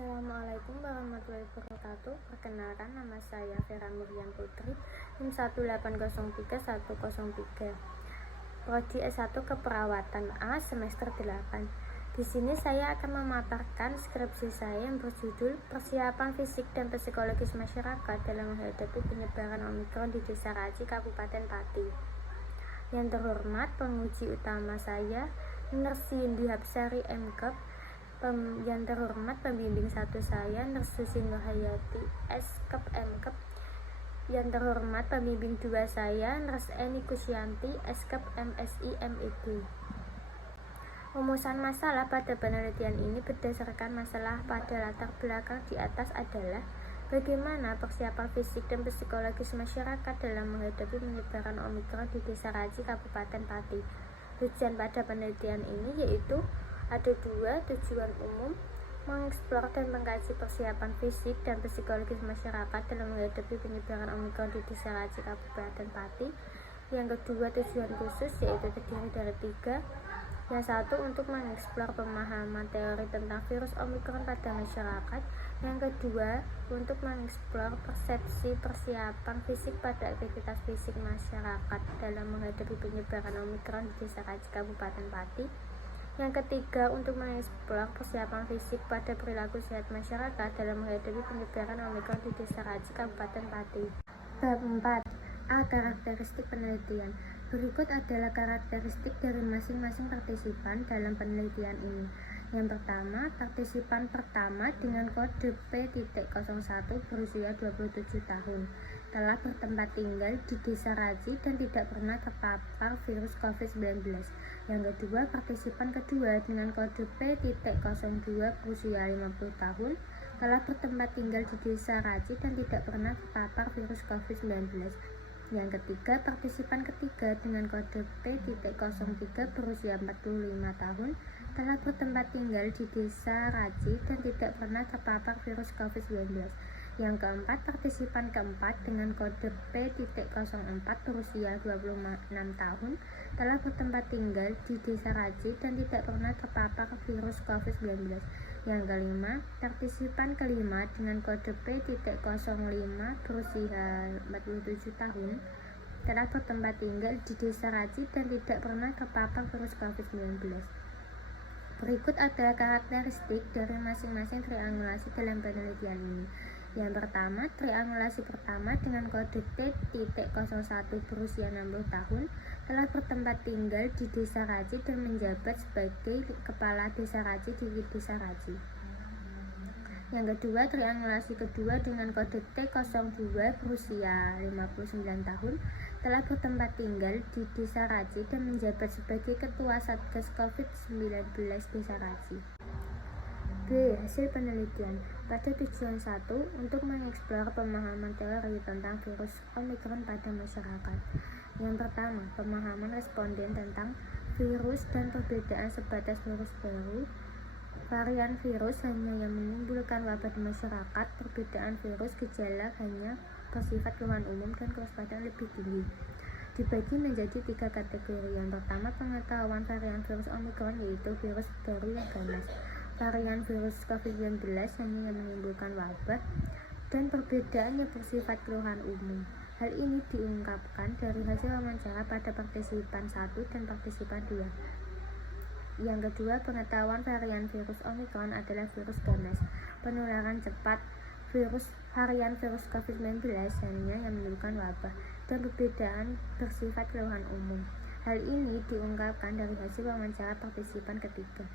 Assalamualaikum warahmatullahi wabarakatuh. Perkenalkan, nama saya Vera Murian Putri, NIM 1803103. Prodi S1 Keperawatan A semester 8. Di sini saya akan memaparkan skripsi saya yang berjudul Persiapan Fisik dan Psikologis Masyarakat dalam Menghadapi Penyebaran Omikron di Desa Raji, Kabupaten Pati. Yang terhormat, penguji utama saya Nursi Indi Hapsari MKep. Yang terhormat, pembimbing satu saya Nursusi Nurhayati Skep MKep. Yang terhormat, pembimbing dua saya Nurs Eni Kusyanti Skep MSI MED. Rumusan masalah pada penelitian ini berdasarkan masalah pada latar belakang di atas adalah bagaimana persiapan fisik dan psikologis masyarakat dalam menghadapi penyebaran Omikron di Desa Raji, Kabupaten Pati. Tujuan pada penelitian ini yaitu ada dua: tujuan umum, mengeksplor dan mengkaji persiapan fisik dan psikologis masyarakat dalam menghadapi penyebaran Omikron di Desa Raji, Kabupaten Pati. Yang kedua, tujuan khusus, yaitu terdiri dari tiga. Yang satu, untuk mengeksplor pemahaman teori tentang virus Omikron pada masyarakat. Yang kedua, untuk mengeksplor persepsi persiapan fisik pada aktivitas fisik masyarakat dalam menghadapi penyebaran Omikron di Desa Raji, Kabupaten Pati. Yang ketiga, untuk mengeksplor persiapan fisik pada perilaku sehat masyarakat dalam menghadapi penyebaran Omikron di Desa Raji, Kabupaten Pati. Bab 4. A. Karakteristik penelitian. Berikut adalah karakteristik dari masing-masing partisipan dalam penelitian ini. Yang pertama, partisipan pertama dengan kode P.01 berusia 27 tahun, telah bertempat tinggal di Desa Raji dan tidak pernah terpapar virus COVID-19. Yang kedua, partisipan kedua dengan kode P.02 berusia 50 tahun, telah bertempat tinggal di Desa Raji dan tidak pernah terpapar virus COVID-19. Yang ketiga, partisipan ketiga dengan kode P.03 berusia 45 tahun, telah bertempat tinggal di Desa Raji dan tidak pernah terpapar virus COVID-19. Yang keempat, partisipan keempat dengan kode P.04 berusia 26 tahun, telah bertempat tinggal di Desa Raji dan tidak pernah terpapar virus COVID-19. Yang kelima, partisipan kelima dengan kode P.05 berusia 47 tahun, telah bertempat tinggal di Desa Raji dan tidak pernah terpapar virus COVID-19. Berikut adalah karakteristik dari masing-masing triangulasi dalam penelitian ini. Yang pertama, triangulasi pertama dengan kode T.01 berusia 60 tahun, telah bertempat tinggal di Desa Raji dan menjabat sebagai kepala Desa Raji di Desa Raji. Yang kedua, triangulasi kedua dengan kode T02 berusia 59 tahun, telah bertempat tinggal di Desa Raji dan menjabat sebagai ketua Satgas COVID-19 Desa Raji. B. Hasil penelitian. Pada tujuan 1, untuk mengeksplor pemahaman teori tentang virus Omikron pada masyarakat. Yang pertama, pemahaman responden tentang virus dan perbedaan sebatas virus baru, varian virus hanya yang menimbulkan wabah di masyarakat, perbedaan virus, gejala hanya bersifat keluhan umum dan kewaspadaan lebih tinggi. Dibagi menjadi tiga kategori. Yang pertama, pengetahuan varian virus Omikron, yaitu virus baru yang ganas, varian virus COVID-19 hanya yang menimbulkan wabah, dan perbedaan yang bersifat keluhan umum. Hal ini diungkapkan dari hasil wawancara pada partisipan 1 dan partisipan 2. Yang kedua, pengetahuan varian virus Omikron adalah virus ganas, penularan cepat, varian virus COVID-19 hanya yang menimbulkan wabah, dan perbedaan bersifat keluhan umum. Hal ini diungkapkan dari hasil wawancara partisipan ketiga.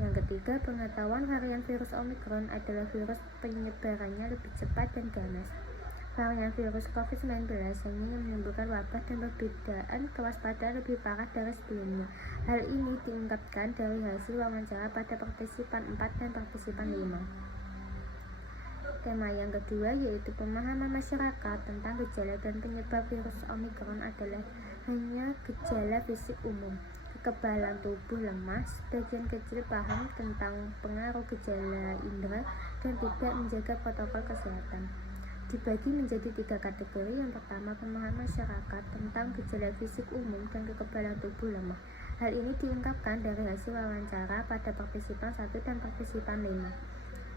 Yang ketiga, pengetahuan varian virus Omikron adalah virus penyebarannya lebih cepat dan ganas, varian virus COVID-19 hanya yang menimbulkan wabah dan perbedaan kewaspadaan lebih parah dari sebelumnya. Hal ini diungkapkan dari hasil wawancara pada partisipan 4 dan partisipan 5. Tema yang kedua yaitu pemahaman masyarakat tentang gejala dan penyebab virus Omikron adalah hanya gejala fisik umum, kekebalan tubuh lemah, sebagian kecil paham tentang pengaruh gejala indera dan tidak menjaga protokol kesehatan. Dibagi menjadi tiga kategori. Yang pertama, pemahaman masyarakat tentang gejala fisik umum dan kekebalan tubuh lemah. Hal ini diungkapkan dari hasil wawancara pada partisipan 1 dan partisipan 5.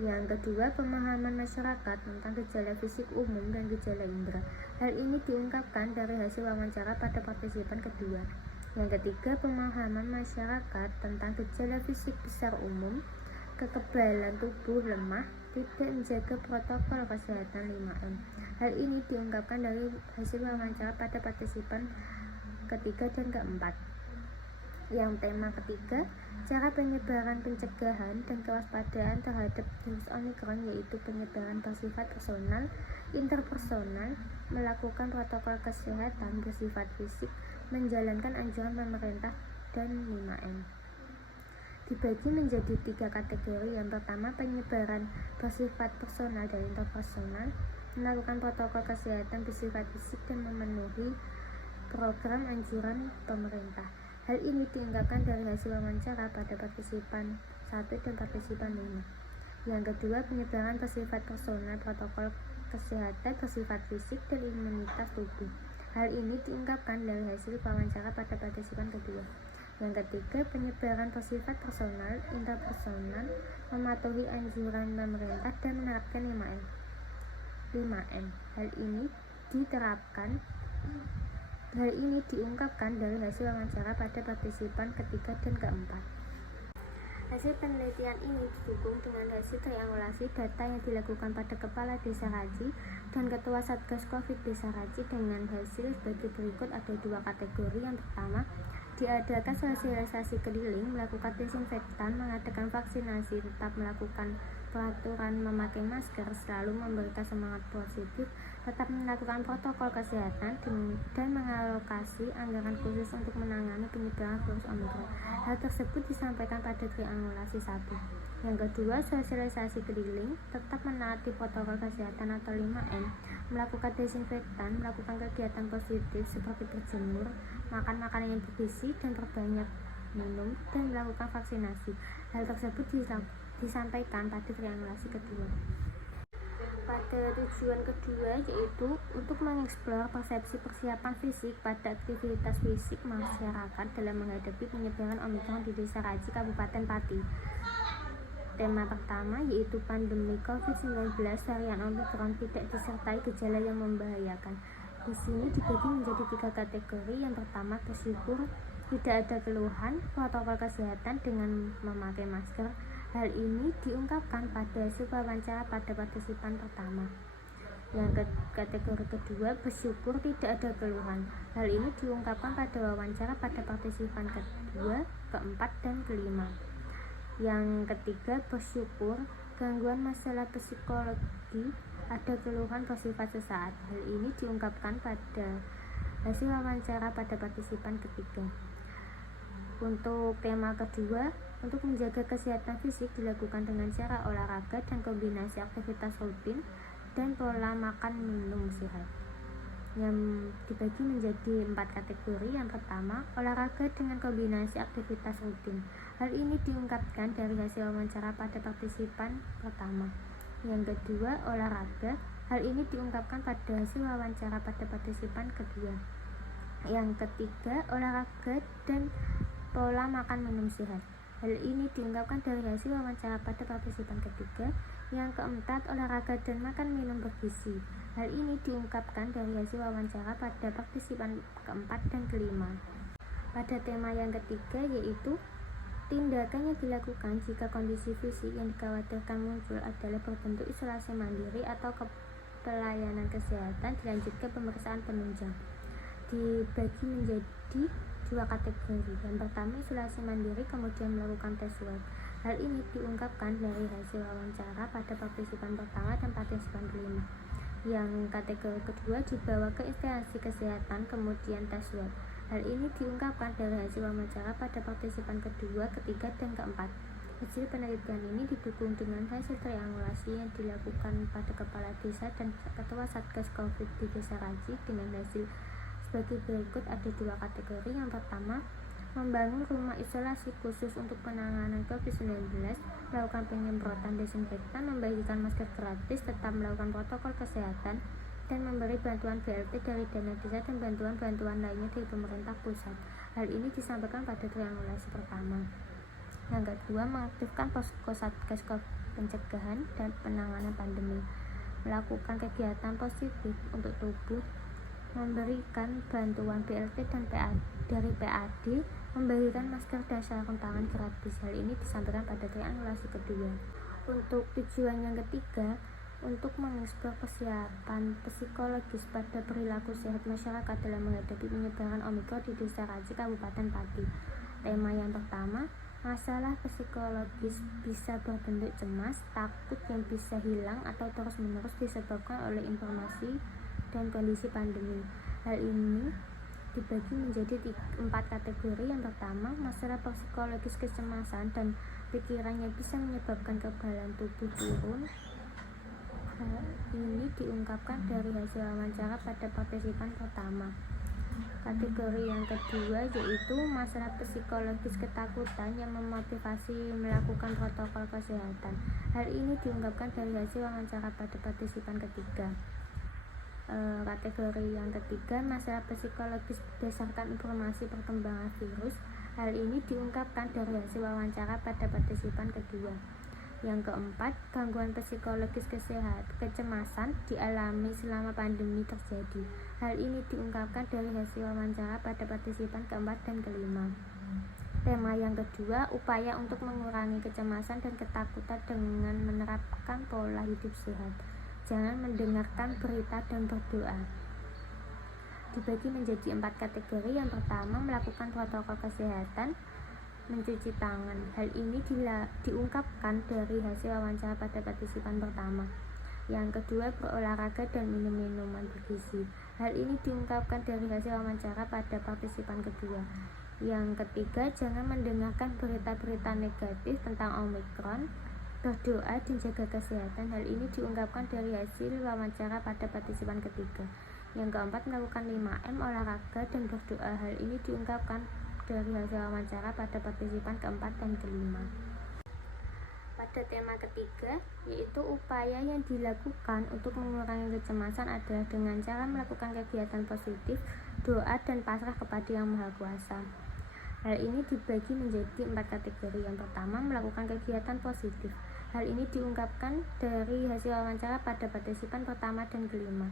Yang kedua, pemahaman masyarakat tentang gejala fisik umum dan gejala indera. Hal ini diungkapkan dari hasil wawancara pada partisipan kedua. Yang ketiga, pemahaman masyarakat tentang gejala fisik besar umum, kekebalan tubuh lemah, tidak menjaga protokol kesehatan 5M. Hal ini diungkapkan dari hasil wawancara pada partisipan ketiga dan keempat. Yang tema ketiga, cara penyebaran, pencegahan, dan kewaspadaan terhadap virus Omikron, yaitu penyebaran bersifat personal, interpersonal, melakukan protokol kesehatan bersifat fisik, menjalankan anjuran pemerintah, dan 5M. Dibagi menjadi 3 kategori. Yang pertama, penyebaran bersifat personal dan interpersonal, melakukan protokol kesehatan bersifat fisik dan memenuhi program anjuran pemerintah. Hal ini diungkapkan dari hasil wawancara pada partisipan 1 dan partisipan 5. Yang kedua, penyebaran bersifat personal, protokol kesehatan bersifat fisik dan imunitas tubuh. Hal ini diungkapkan dari hasil wawancara pada partisipan kedua. Yang ketiga, penyebaran bersifat personal, interpersonal, mematuhi anjuran pemerintah dan menerapkan 5M. Hal ini diungkapkan dari hasil wawancara pada partisipan ketiga dan keempat. Hasil penelitian ini didukung dengan hasil triangulasi data yang dilakukan pada Kepala Desa Raji dan Ketua Satgas Covid Desa Raji dengan hasil sebagai berikut. Ada 2 kategori. Yang pertama, diadakan sosialisasi keliling, melakukan desinfektan, mengadakan vaksinasi, tetap melakukan peraturan memakai masker, selalu memberikan semangat positif, tetap melakukan protokol kesehatan, dan mengalokasi anggaran khusus untuk menangani penyebaran virus Omikron. Hal tersebut disampaikan pada triangulasi 1. Yang kedua, sosialisasi keliling, tetap menaati protokol kesehatan atau 5M, melakukan desinfektan, melakukan kegiatan positif seperti berjemur, makan makanan yang bergizi, dan perbanyak minum, dan melakukan vaksinasi. Hal tersebut disampaikan pada triangulasi kedua. Pada tujuan kedua, yaitu untuk mengeksplor persepsi persiapan fisik pada aktivitas fisik masyarakat dalam menghadapi penyebaran Omikron di Desa Raji, Kabupaten Pati. Tema pertama yaitu pandemi COVID-19 varian Omikron tidak disertai gejala yang membahayakan. Di sini dibagi menjadi 3 kategori. Yang pertama, bersyukur tidak ada keluhan, protokol kesehatan dengan memakai masker. Hal ini diungkapkan pada hasil wawancara pada partisipan pertama. Yang kategori kedua, bersyukur tidak ada keluhan. Hal ini diungkapkan pada wawancara pada partisipan kedua, keempat, dan kelima. Yang ketiga, bersyukur gangguan masalah psikologi, ada keluhan bersifat sesaat. Hal ini diungkapkan pada hasil wawancara pada partisipan ketiga. Untuk tema kedua, untuk menjaga kesehatan fisik dilakukan dengan cara olahraga dan kombinasi aktivitas rutin dan pola makan minum sehat, yang dibagi menjadi 4 kategori. Yang pertama, olahraga dengan kombinasi aktivitas rutin. Hal ini diungkapkan dari hasil wawancara pada partisipan pertama. Yang kedua, olahraga. Hal ini diungkapkan pada hasil wawancara pada partisipan kedua. Yang ketiga, olahraga dan pola makan minum sehat. Hal ini diungkapkan dari hasil wawancara pada partisipan ketiga. Yang keempat, olahraga dan makan minum bergizi. Hal ini diungkapkan dari hasil wawancara pada partisipan keempat dan kelima. Pada tema yang ketiga, yaitu tindakan yang dilakukan jika kondisi fisik yang dikhawatirkan muncul adalah berbentuk isolasi mandiri atau pelayanan kesehatan dilanjutkan pemeriksaan penunjang. Dibagi menjadi 2 kategori. Yang pertama, isolasi mandiri, kemudian melakukan tes swab. Hal ini diungkapkan dari hasil wawancara pada partisipan pertama dan partisipan kelima. Yang kategori kedua, dibawa ke instansi kesehatan, kemudian tes swab. Hal ini diungkapkan dari hasil wawancara pada partisipan kedua, ketiga, dan keempat. Hasil penelitian ini didukung dengan hasil triangulasi yang dilakukan pada Kepala Desa dan Ketua Satgas Covid di Desa Raji dengan hasil sebagai berikut. Ada 2 kategori. Yang pertama, membangun rumah isolasi khusus untuk penanganan COVID-19, melakukan penyemprotan desinfektan, membagikan masker gratis, tetap melakukan protokol kesehatan, dan memberi bantuan BLT dari dana desa dan bantuan-bantuan lainnya dari pemerintah pusat. Hal ini disampaikan pada triangulasi pertama. Yang kedua, mengaktifkan posko Satgas pencegahan dan penanganan pandemi, melakukan kegiatan positif untuk tubuh, memberikan bantuan BLT dan dari PAD, membagikan masker dan sarung tangan gratis. Hal ini disampaikan pada triangulasi kedua. Untuk tujuan yang ketiga, untuk mengeksplor persiapan psikologis pada perilaku sehat masyarakat dalam menghadapi penyebaran Omikron di Desa Raji, Kabupaten Pati. Tema yang pertama, masalah psikologis bisa berbentuk cemas, takut yang bisa hilang atau terus-menerus disebabkan oleh informasi dan kondisi pandemi. Hal ini dibagi menjadi 4 kategori. Yang pertama, masalah psikologis kecemasan dan pikiran yang bisa menyebabkan kekebalan tubuh turun. Hal ini diungkapkan dari hasil wawancara pada partisipan pertama. Kategori yang kedua yaitu masalah psikologis ketakutan yang memotivasi melakukan protokol kesehatan. Hal ini diungkapkan dari hasil wawancara pada partisipan ketiga. Kategori yang ketiga, masalah psikologis berdasarkan informasi perkembangan virus. Hal ini diungkapkan dari hasil wawancara pada partisipan kedua. Yang keempat, gangguan psikologis kecemasan dialami selama pandemi terjadi. Hal ini diungkapkan dari hasil wawancara pada partisipan keempat dan kelima. Tema yang kedua, upaya untuk mengurangi kecemasan dan ketakutan dengan menerapkan pola hidup sehat. Jangan mendengarkan berita dan berdoa. Dibagi menjadi 4 kategori. Yang pertama, melakukan protokol kesehatan, mencuci tangan. Hal ini diungkapkan dari hasil wawancara pada partisipan pertama. Yang kedua, berolahraga dan minum minuman bergizi. Hal ini diungkapkan dari hasil wawancara pada partisipan kedua. Yang ketiga, jangan mendengarkan berita-berita negatif tentang Omikron, berdoa dan jaga kesehatan. Hal ini diungkapkan dari hasil wawancara pada partisipan ketiga. Yang keempat, melakukan 5M, olahraga dan berdoa. Hal ini diungkapkan dari hasil wawancara pada partisipan keempat dan kelima. Pada tema ketiga, yaitu upaya yang dilakukan untuk mengurangi kecemasan adalah dengan cara melakukan kegiatan positif, doa dan pasrah kepada Yang Maha Kuasa. Hal ini dibagi menjadi 4 kategori. Yang pertama, melakukan kegiatan positif. Hal ini diungkapkan dari hasil wawancara pada partisipan pertama dan kelima.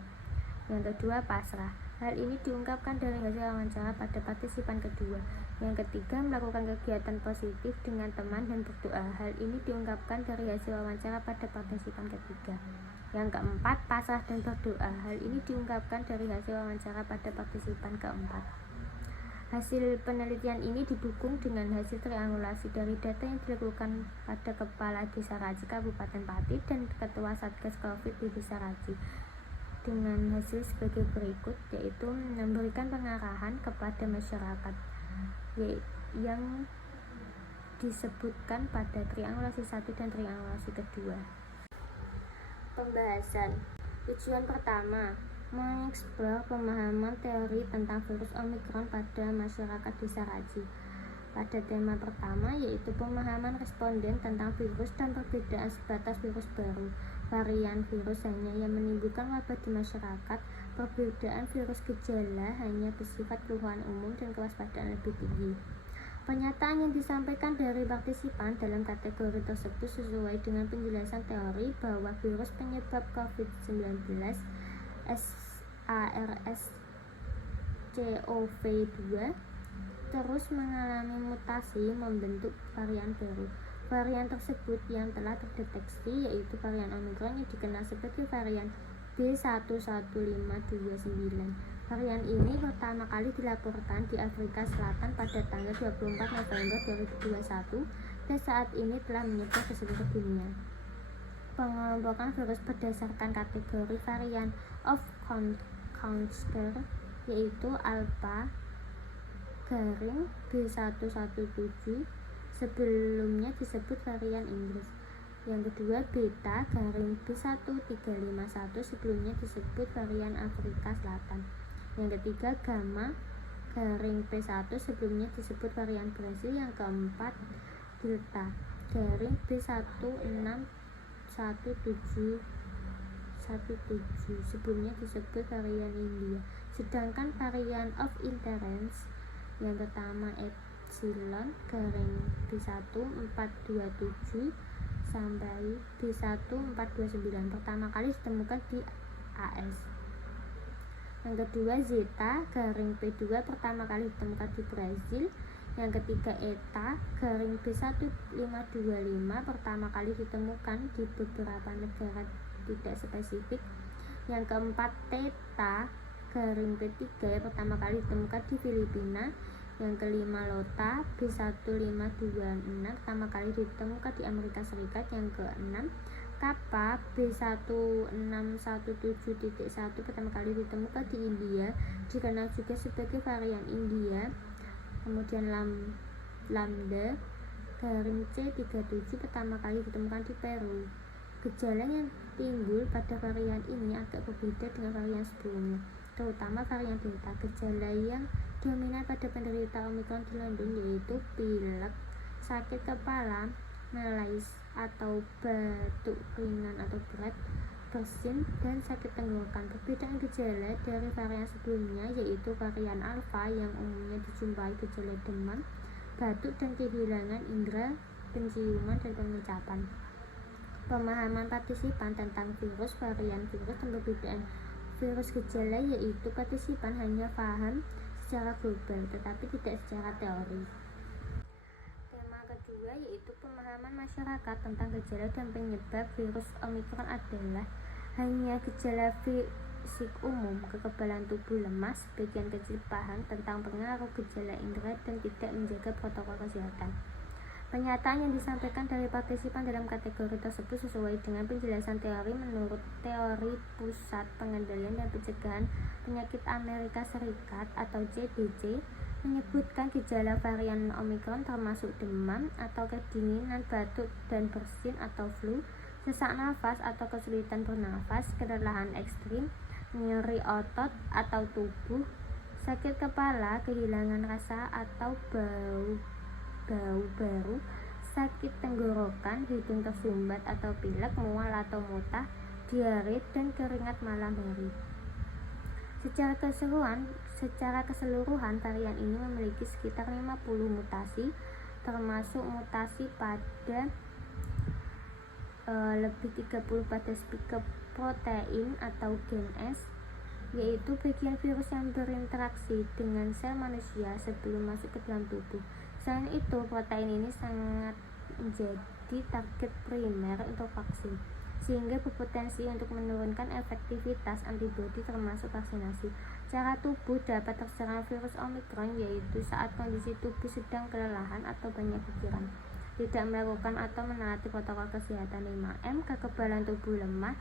Yang kedua, pasrah. Hal ini diungkapkan dari hasil wawancara pada partisipan kedua. Yang ketiga, melakukan kegiatan positif dengan teman dan berdoa. Hal ini diungkapkan dari hasil wawancara pada partisipan ketiga. Yang keempat, pasrah dan berdoa. Hal ini diungkapkan dari hasil wawancara pada partisipan keempat. Hasil penelitian ini didukung dengan hasil triangulasi dari data yang dilakukan pada Kepala Desa Raji Kabupaten Pati dan Ketua Satgas Covid di Desa Raji, dengan hasil sebagai berikut, yaitu memberikan pengarahan kepada masyarakat yang disebutkan pada triangulasi 1 dan triangulasi kedua. Pembahasan. Tujuan pertama, mengeksplor pemahaman teori tentang virus Omikron pada masyarakat Desa Raji. Pada tema pertama, yaitu pemahaman responden tentang virus dan perbedaan sebatas virus baru, varian virus hanya yang menimbulkan wabah di masyarakat, perbedaan virus gejala hanya bersifat keluhan umum dan kewaspadaan lebih tinggi. Pernyataan yang disampaikan dari partisipan dalam kategori tersebut sesuai dengan penjelasan teori bahwa virus penyebab COVID-19 SARS-CoV-2 terus mengalami mutasi membentuk varian baru. Varian tersebut yang telah terdeteksi yaitu varian Omikron yang dikenal sebagai varian B11529. Varian ini pertama kali dilaporkan di Afrika Selatan pada tanggal 24 November 2021 dan saat ini telah menyebar ke seluruh dunia. Pengelompokan virus berdasarkan kategori varian of concern yaitu Alpha B117, sebelumnya disebut varian Inggris. Yang kedua, Beta B1351, sebelumnya disebut varian Afrika Selatan. Yang ketiga, Gamma P1, sebelumnya disebut varian Brasil. Yang keempat, Delta B1617, sebelumnya disebut varian India. Sedangkan varian of interest yang pertama Epsilon B1427, sampai B1429 pertama kali ditemukan di AS. Yang kedua, Zeta garing B2 pertama kali ditemukan di Brazil. Yang ketiga, Eta garing B1525 pertama kali ditemukan di beberapa negara tidak spesifik. Yang keempat, Theta garing B3 pertama kali ditemukan di Filipina. Yang kelima, Lota B1526 pertama kali ditemukan di Amerika Serikat. Yang keenam, Kappa B1617.1 pertama kali ditemukan di India, dikenal juga sebagai varian India. Kemudian Lambda garing C37 pertama kali ditemukan di Peru. Gejala yang timbul pada varian ini agak berbeda dengan varian sebelumnya, terutama varian Delta. Gejala yang dominan pada penderita Omicron di London yaitu pilek, sakit kepala, malaise atau batuk ringan atau berat, bersin, dan sakit tenggorokan. Perbedaan gejala dari varian sebelumnya yaitu varian Alpha yang umumnya dijumpai gejala demam, batuk, dan kehilangan indera penciuman dan pengucapan. Pemahaman partisipan tentang virus, varian virus, dan perbedaan virus gejala yaitu partisipan hanya paham secara global tetapi tidak secara teori. Tema kedua yaitu pemahaman masyarakat tentang gejala dan penyebab virus Omicron adalah hanya gejala fisik umum, kekebalan tubuh lemah, sebagian kecil paham tentang pengaruh gejala indera dan tidak menjaga protokol kesehatan. Pernyataan yang disampaikan dari partisipan dalam kategori tersebut sesuai dengan penjelasan teori menurut Teori Pusat Pengendalian dan Pencegahan Penyakit Amerika Serikat atau CDC, menyebutkan gejala varian Omicron termasuk demam atau kedinginan, batuk dan bersin atau flu, sesak nafas atau kesulitan bernafas, kelelahan ekstrim, nyeri otot atau tubuh, sakit kepala, kehilangan rasa atau bau baru, sakit tenggorokan, hidung tersumbat atau pilek, mual atau muntah, diare, dan keringat malam hari. Secara keseluruhan, varian ini memiliki sekitar 50 mutasi, termasuk mutasi pada lebih 30 pada spike protein atau gen S, yaitu bagian virus yang berinteraksi dengan sel manusia sebelum masuk ke dalam tubuh. Selain itu, protein ini sangat menjadi target primer untuk vaksin, sehingga berpotensi untuk menurunkan efektivitas antibodi termasuk vaksinasi. Cara tubuh dapat terserang virus Omicron yaitu saat kondisi tubuh sedang kelelahan atau banyak pikiran, tidak melakukan atau menaati protokol kesehatan. 5M, kekebalan tubuh lemah,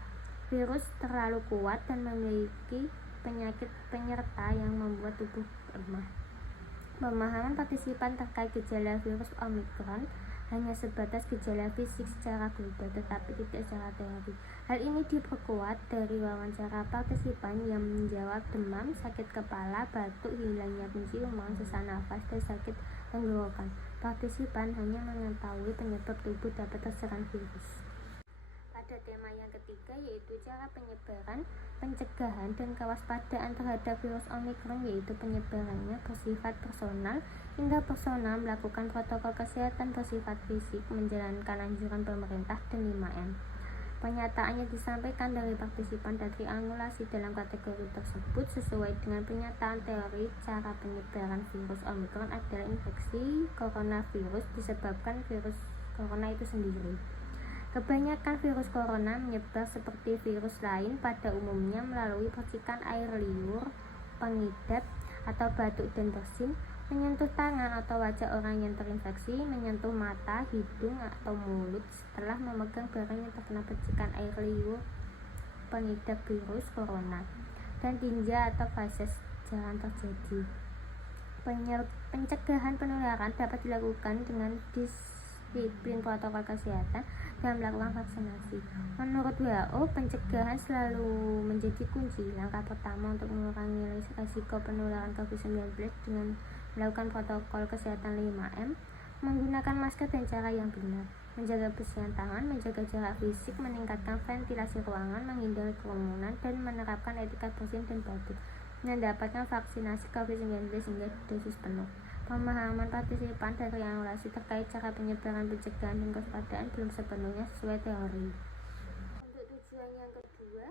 virus terlalu kuat dan memiliki penyakit penyerta yang membuat tubuh lemah. Pemahaman partisipan terkait gejala virus Omicron hanya sebatas gejala fisik secara global tetapi tidak secara teori. Hal ini diperkuat dari wawancara partisipan yang menjawab demam, sakit kepala, batuk, hilangnya penciuman, sesak nafas, dan sakit tenggorokan. Partisipan hanya mengetahui penyebab tubuh dapat terserang virus. Pada tema yang ketiga yaitu cara penyebaran, pencegahan, dan kewaspadaan terhadap virus Omicron yaitu penyebarannya bersifat personal, interpersonal, melakukan protokol kesehatan bersifat fisik, menjalankan anjuran pemerintah, dan 5M. Pernyataannya disampaikan dari partisipan dan triangulasi dalam kategori tersebut sesuai dengan pernyataan teori. Cara penyebaran virus Omicron adalah infeksi coronavirus disebabkan virus corona itu sendiri. Kebanyakan virus corona menyebar seperti virus lain pada umumnya melalui percikan air liur, pengidap atau batuk dan bersin, menyentuh tangan atau wajah orang yang terinfeksi, menyentuh mata, hidung, atau mulut setelah memegang barang yang terkena percikan air liur pengidap virus corona, dan tinja atau feses jarang terjadi. Pencegahan penularan dapat dilakukan dengan disiplin protokol kesehatan dan melakukan vaksinasi. Menurut WHO, pencegahan selalu menjadi kunci. Langkah pertama untuk mengurangi risiko penularan COVID-19 dengan melakukan protokol kesehatan 5M, menggunakan masker dan cara yang benar, menjaga kebersihan tangan, menjaga jarak fisik, meningkatkan ventilasi ruangan, menghindari kerumunan, dan menerapkan etika bersih dan batuk, mendapatkan vaksinasi COVID-19 hingga dosis penuh. Pemahaman partisipan dan triangulasi terkait cara penyebaran, pencegahan, dan kewaspadaan belum sepenuhnya sesuai teori. Untuk tujuan yang kedua,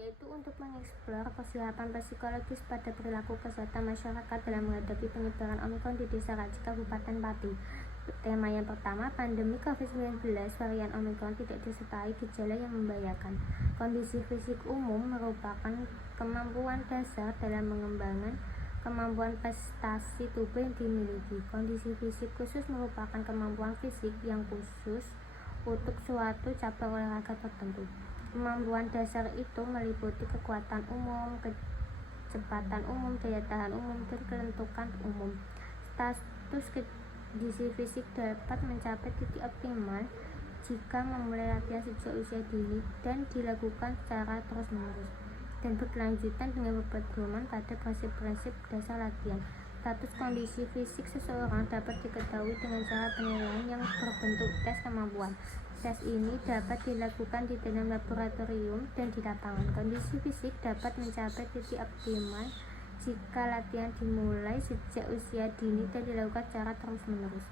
yaitu untuk mengeksplor persiapan psikologis pada perilaku kesehatan masyarakat dalam menghadapi penyebaran Omikron di Desa Raji, Kabupaten Pati. Tema yang pertama, pandemi COVID-19 varian Omikron tidak disertai gejala yang membahayakan. Kondisi fisik umum merupakan kemampuan dasar dalam mengembangkan kemampuan prestasi tubuh yang dimiliki. Kondisi fisik khusus merupakan kemampuan fisik yang khusus untuk suatu cabang olahraga tertentu. Kemampuan dasar itu meliputi kekuatan umum, kecepatan umum, daya tahan umum, dan kelentukan umum. Status kondisi fisik dapat mencapai titik optimal jika memulai latihan sejak usia dini dan dilakukan secara terus-menerus dan berkelanjutan dengan berpedoman pada prinsip-prinsip dasar latihan. Status kondisi fisik seseorang dapat diketahui dengan cara penilaian yang berbentuk tes kemampuan. Tes ini dapat dilakukan di dalam laboratorium dan di lapangan. Kondisi fisik dapat mencapai titik optimal jika latihan dimulai sejak usia dini dan dilakukan secara terus-menerus.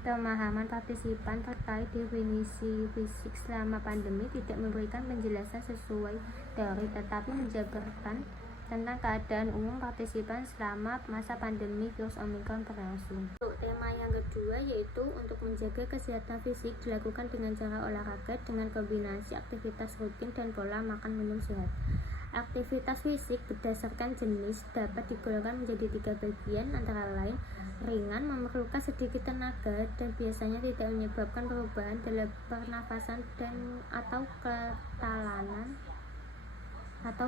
Pemahaman partisipan terkait definisi fisik selama pandemi tidak memberikan penjelasan sesuai teori, tetapi menjabarkan tentang keadaan umum partisipan selama masa pandemi virus Omikron berlangsung. Untuk tema yang kedua, yaitu untuk menjaga kesehatan fisik dilakukan dengan cara olahraga dengan kombinasi aktivitas rutin dan pola makan minum sehat. Aktivitas fisik berdasarkan jenis dapat digolongkan menjadi 3 bagian, antara lain ringan, memerlukan sedikit tenaga, dan biasanya tidak menyebabkan perubahan dalam pernafasan dan atau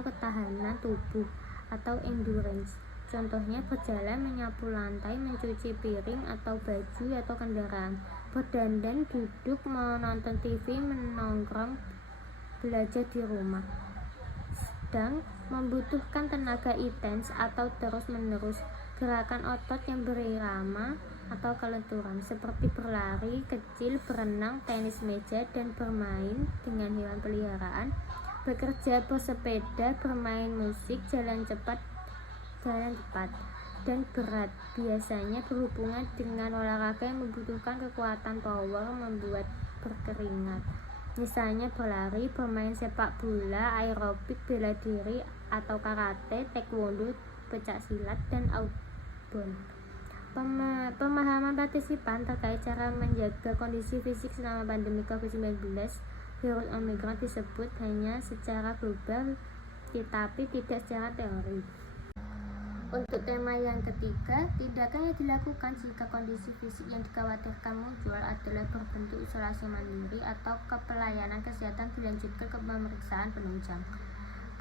ketahanan tubuh atau endurance. Contohnya berjalan, menyapu lantai, mencuci piring atau baju atau kendaraan, berdandan, duduk, menonton TV, menongkrong, belajar di rumah. Sedang membutuhkan tenaga intens atau terus-menerus, gerakan otot yang berirama atau kelenturan seperti berlari kecil, berenang, tenis meja, dan bermain dengan hewan peliharaan, bekerja, bersepeda, bermain musik, jalan cepat, dan berat. Biasanya berhubungan dengan olahraga yang membutuhkan kekuatan power, membuat berkeringat. Misalnya berlari, bermain sepak bola, aerobik, bela diri atau karate, taekwondo, pencak silat, dan outbound. Pemahaman partisipan terkait cara menjaga kondisi fisik selama pandemi COVID-19 virus Omikron disebut hanya secara global tetapi tidak secara teori. Untuk tema yang ketiga, tindakan yang dilakukan jika kondisi fisik yang dikhawatirkan muncul adalah berbentuk isolasi mandiri atau kepelayanan kesehatan dilanjutkan ke pemeriksaan penunjang.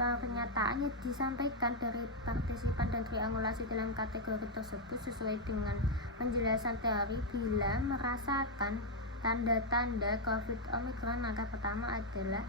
Pernyataan yang disampaikan dari partisipan dan triangulasi dalam kategori tersebut sesuai dengan penjelasan teori. Bila merasakan tanda-tanda COVID Omikron, maka pertama adalah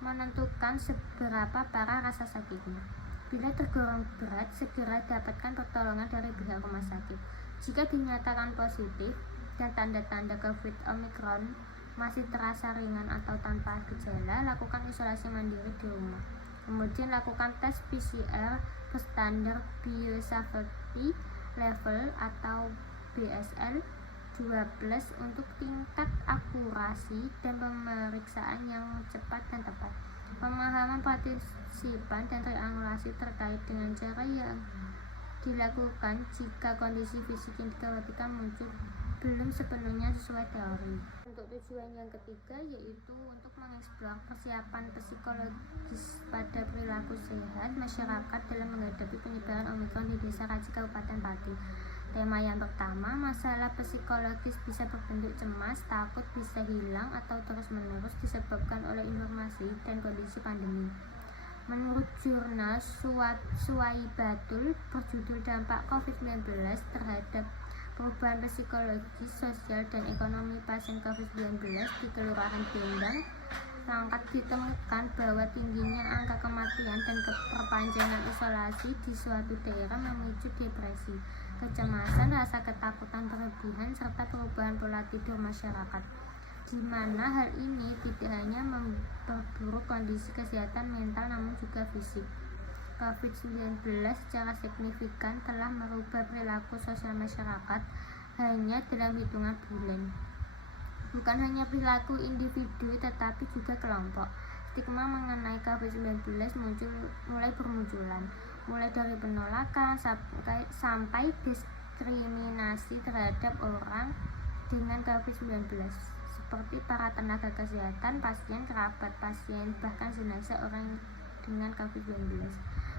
menentukan seberapa parah rasa sakitnya. Bila tergolong berat, segera dapatkan pertolongan dari pihak rumah sakit. Jika dinyatakan positif dan tanda-tanda COVID Omikron masih terasa ringan atau tanpa gejala, lakukan isolasi mandiri di rumah. Kemudian lakukan tes PCR berstandar Biosafety Level atau BSL 2+ untuk tingkat akurasi dan pemeriksaan yang cepat dan tepat. Pemahaman partisipan dan triangulasi terkait dengan cara yang dilakukan jika kondisi fisik yang dikhawatirkan muncul belum sepenuhnya sesuai teori. Untuk tujuan yang ketiga, yaitu untuk mengeksplor persiapan psikologis pada perilaku sehat masyarakat dalam menghadapi penyebaran Omikron di Desa Raji, Kabupaten Pati. Tema yang pertama, masalah psikologis bisa berbentuk cemas, takut bisa hilang atau terus-menerus disebabkan oleh informasi dan kondisi pandemi. Menurut jurnal Suwaibatul berjudul Dampak COVID-19 terhadap Perubahan Psikologis, Sosial, dan Ekonomi Pasien COVID-19 di Kelurahan Bendang, Langkat, ditemukan bahwa tingginya angka kematian dan perpanjangan isolasi di suatu daerah memicu depresi, kecemasan, rasa ketakutan berlebihan, serta perubahan pola tidur masyarakat, di mana hal ini tidak hanya memperburuk kondisi kesehatan mental namun juga fisik. COVID-19 secara signifikan telah merubah perilaku sosial masyarakat hanya dalam hitungan bulan. Bukan hanya perilaku individu tetapi juga kelompok. Stigma mengenai COVID-19 mulai bermunculan, mulai dari penolakan sampai diskriminasi terhadap orang dengan COVID-19, seperti para tenaga kesehatan, pasien, kerabat pasien, bahkan jenazah orang dengan COVID-19.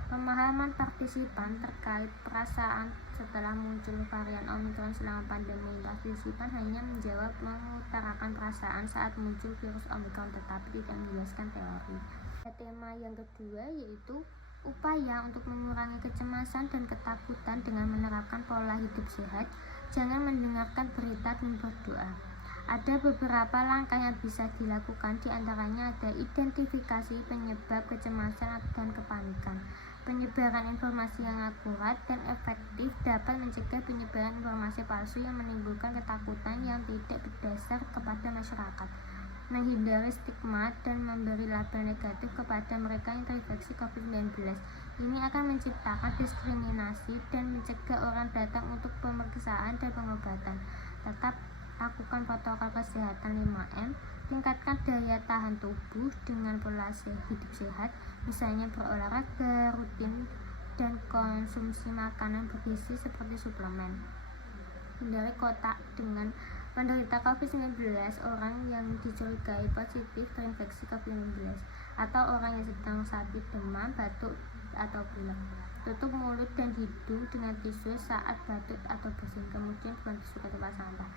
Pemahaman partisipan terkait perasaan setelah muncul varian Omicron selama pandemi. Partisipan hanya menjawab mengutarakan perasaan saat muncul virus Omicron tetapi tidak menjelaskan teori. Tema yang kedua yaitu upaya untuk mengurangi kecemasan dan ketakutan dengan menerapkan pola hidup sehat. Jangan mendengarkan berita dan berdoa. Ada beberapa langkah yang bisa dilakukan, diantaranya ada identifikasi penyebab kecemasan dan kepanikan. Penyebaran informasi yang akurat dan efektif dapat mencegah penyebaran informasi palsu yang menimbulkan ketakutan yang tidak berdasar kepada masyarakat. Menghindari stigma dan memberi label negatif kepada mereka yang terinfeksi COVID-19. Ini akan menciptakan diskriminasi dan mencegah orang datang untuk pemeriksaan dan pengobatan. Tetap lakukan protokol kesehatan 5M, tingkatkan daya tahan tubuh dengan pola hidup sehat, misalnya berolahraga rutin dan konsumsi makanan bergizi seperti suplemen. Hindari kontak dengan penderita COVID-19, orang yang dicurigai positif terinfeksi COVID-19, atau orang yang sedang sakit demam, batuk, atau pilek. Tutup mulut dan hidung dengan tisu saat batuk atau bersin, kemudian buang tisu ke tempat sampah.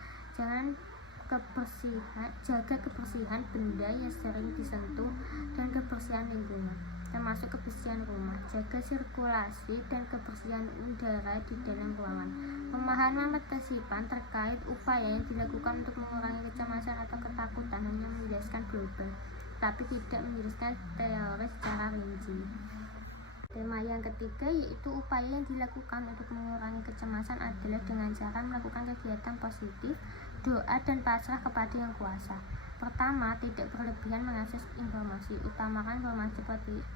Jaga kebersihan benda yang sering disentuh dan kebersihan lingkungan, termasuk kebersihan rumah. Jaga sirkulasi dan kebersihan udara di dalam ruangan. Pemahaman partisipan terkait upaya yang dilakukan untuk mengurangi kecemasan atau ketakutan hanya menjelaskan global, tapi tidak menjelaskan teori secara rinci. Tema yang ketiga yaitu upaya yang dilakukan untuk mengurangi kecemasan adalah dengan cara melakukan kegiatan positif, doa, dan pasrah kepada Yang Kuasa. Pertama, tidak berlebihan mengakses informasi. Utamakan informasi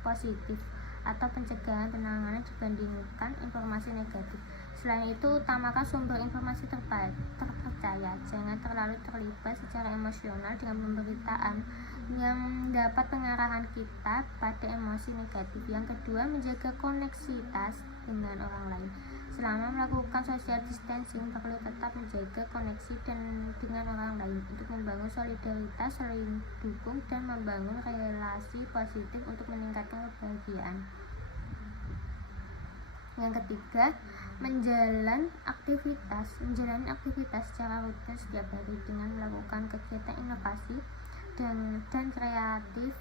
positif atau pencegahan penanganan dibandingkan informasi negatif. Selain itu, utamakan sumber informasi terpercaya. Jangan terlalu terlibat secara emosional dengan pemberitaan yang dapat mengarahkan kita pada emosi negatif. Yang kedua, menjaga koneksitas dengan orang lain. Selama melakukan social distancing, perlu tetap menjaga koneksi dengan orang lain untuk membangun solidaritas, saling dukung, dan membangun relasi positif untuk meningkatkan kebahagiaan. Yang ketiga, menjalani aktivitas secara rutin setiap hari dengan melakukan kegiatan inovasi dan kreatif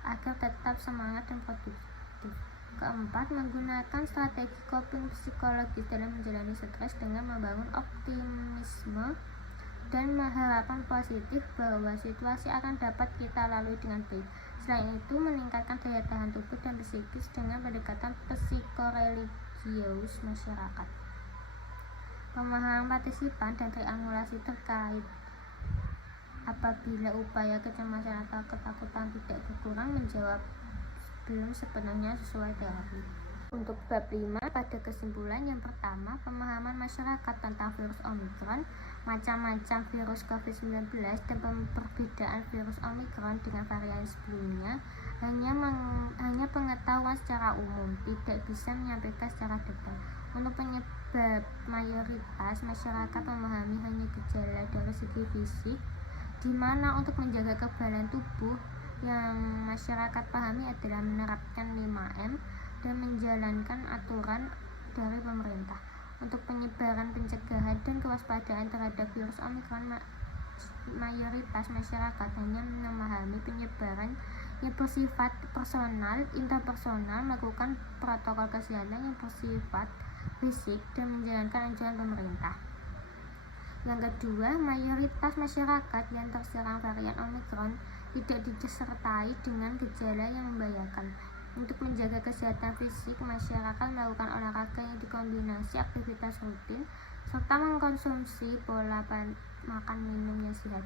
agar tetap semangat dan produktif. Keempat, menggunakan strategi coping psikologis dalam menjalani stres dengan membangun optimisme dan harapan positif bahwa situasi akan dapat kita lalui dengan baik. Selain itu, meningkatkan daya tahan tubuh dan psikis dengan pendekatan psikoreligius masyarakat. Pemahaman partisipan dan triangulasi terkait apabila upaya kecemasan atau ketakutan tidak berkurang menjawab belum sepenuhnya sesuai teori. Untuk bab 5, pada kesimpulan yang pertama, pemahaman masyarakat tentang virus Omicron, macam-macam virus COVID-19, dan perbedaan virus Omicron dengan varian sebelumnya hanya pengetahuan secara umum, tidak bisa menyampaikan secara detail. Untuk penyebab, mayoritas masyarakat memahami hanya gejala dari segi fisik, di mana untuk menjaga kekebalan tubuh yang masyarakat pahami adalah menerapkan 5M dan menjalankan aturan dari pemerintah. Untuk penyebaran, pencegahan, dan kewaspadaan terhadap virus Omicron, mayoritas masyarakat hanya memahami penyebaran yang bersifat personal, interpersonal, melakukan protokol kesehatan yang bersifat fisik, dan menjalankan anjuran pemerintah. Yang kedua, mayoritas masyarakat yang terserang varian Omicron tidak disertai dengan gejala yang membahayakan. Untuk menjaga kesehatan fisik, masyarakat melakukan olahraga yang dikombinasi aktivitas rutin serta mengkonsumsi pola makan minum yang sehat.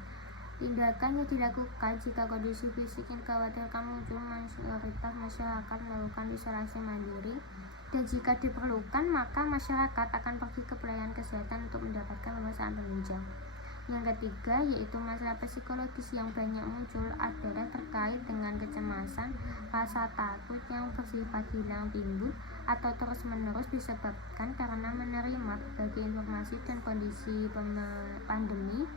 Tindakan yang dilakukan jika kondisi fisik yang dikhawatirkan muncul, mayoritas masyarakat melakukan isolasi mandiri, dan jika diperlukan maka masyarakat akan pergi ke pelayanan kesehatan untuk mendapatkan pemeriksaan penunjang. Yang ketiga yaitu masalah psikologis yang banyak muncul adalah terkait dengan kecemasan, rasa takut yang bersifat hilang timbul atau terus-menerus disebabkan karena menerima berbagai informasi dan kondisi pandemi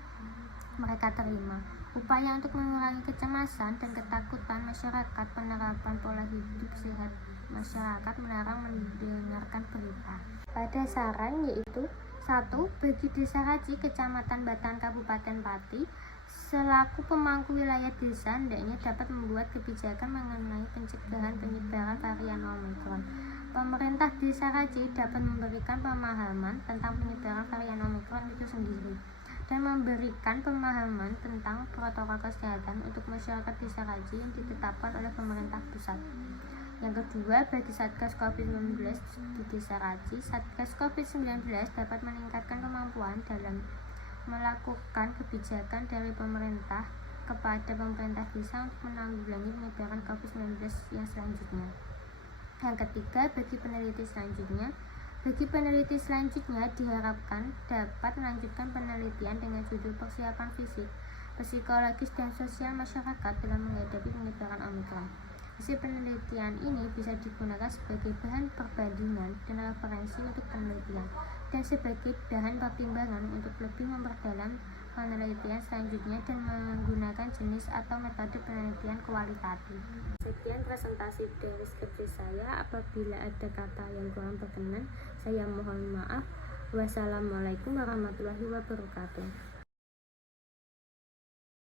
mereka terima. Upaya untuk mengurangi kecemasan dan ketakutan masyarakat, penerapan pola hidup sehat masyarakat, melarang mendengarkan berita. Pada saran yaitu 1. Bagi Desa Raji, Kecamatan Batan, Kabupaten Pati, selaku pemangku wilayah desa hendaknya dapat membuat kebijakan mengenai pencegahan penyebaran varian Omikron. Pemerintah Desa Raji dapat memberikan pemahaman tentang penyebaran varian Omikron itu sendiri dan memberikan pemahaman tentang protokol kesehatan untuk masyarakat Desa Raji yang ditetapkan oleh pemerintah pusat. Yang kedua, bagi Satgas COVID-19 di Desa Raji, Satgas COVID-19 dapat meningkatkan kemampuan dalam melakukan kebijakan dari pemerintah kepada pemerintah desa untuk menanggulangi penyebaran COVID-19 yang selanjutnya. Yang ketiga, bagi peneliti selanjutnya diharapkan dapat melanjutkan penelitian dengan judul persiapan fisik, psikologis, dan sosial masyarakat dalam menghadapi penyebaran Omikron. Hasil penelitian ini bisa digunakan sebagai bahan perbandingan dan referensi untuk penelitian dan sebagai bahan pertimbangan untuk lebih memperdalam penelitian selanjutnya dan menggunakan jenis atau metode penelitian kualitatif. Sekian presentasi dari skripsi saya. Apabila ada kata yang kurang berkenan, saya mohon maaf. Wassalamualaikum warahmatullahi wabarakatuh.